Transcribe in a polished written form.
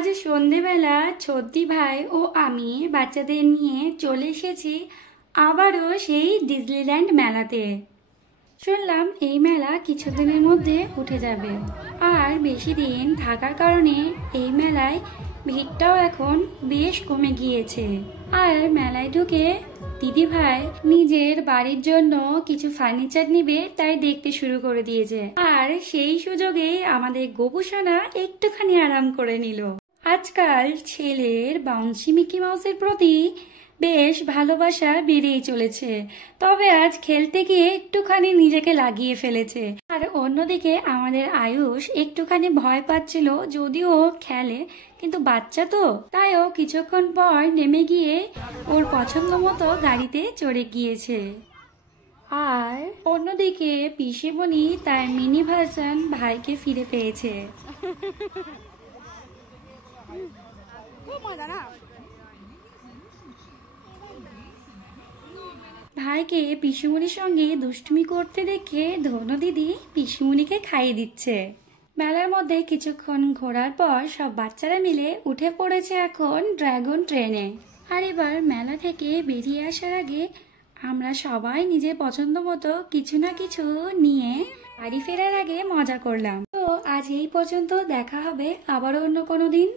আজ সন্ধেবেলা ছোট্টি ভাই ও আমি বাচ্চাদের নিয়ে চলে এসেছি আবারও সেই ডিজনিল্যান্ড মেলাতে। শুনলাম এই মেলা কিছুদিনের মধ্যে উঠে যাবে, আর বেশি দিন থাকার কারণে এই মেলায় ভিড়টাও এখন বেশ কমে গিয়েছে। আর মেলায় ঢুকে দিদি ভাই নিজের বাড়ির জন্য কিছু ফার্নিচার নিবে, তাই দেখতে শুরু করে দিয়েছে। আর সেই সুযোগে আমাদের গোপুসোনা একটুখানি আরাম করে নিল। আজকাল ছেলের বাউন্সি মিকি মাউসের প্রতি বেশ ভালোবাসা বেড়েই চলেছে, তবে আজ খেলতে গিয়ে একটুখানি নিজেকে লাগিয়ে ফেলেছে। আর অন্যদিকে আমাদের আয়ুষ একটুখানি ভয় পাচ্ছিল, যদিও খেলে কিন্তু বাচ্চা তো, তাইও কিছুক্ষণ পর নেমে গিয়ে ওর পছন্দ মতো গাড়িতে চড়ে গিয়েছে। আর অন্যদিকে পিসিমণি তার মিনি ভার্সন ভাইকে ফিরে পেয়েছে। ভাইকে পিসিমণির সঙ্গে দুষ্টুমি করতে দেখে ধনু দিদি পিসিমণিকে খাইয়ে দিচ্ছে। মেলার মধ্যে কিছুক্ষণ ঘোরার পর সব বাচ্চারা মিলে উঠে পড়েছে এখন ড্রাগন ট্রেনে। আর এবার মেলা থেকে বেরিয়ে আসার আগে আমরা সবাই নিজের পছন্দ মতো কিছু না কিছু নিয়ে বাড়ি ফেরার আগে মজা করলাম। তো আজ এই পর্যন্ত, দেখা হবে আবারও অন্য কোনো দিন।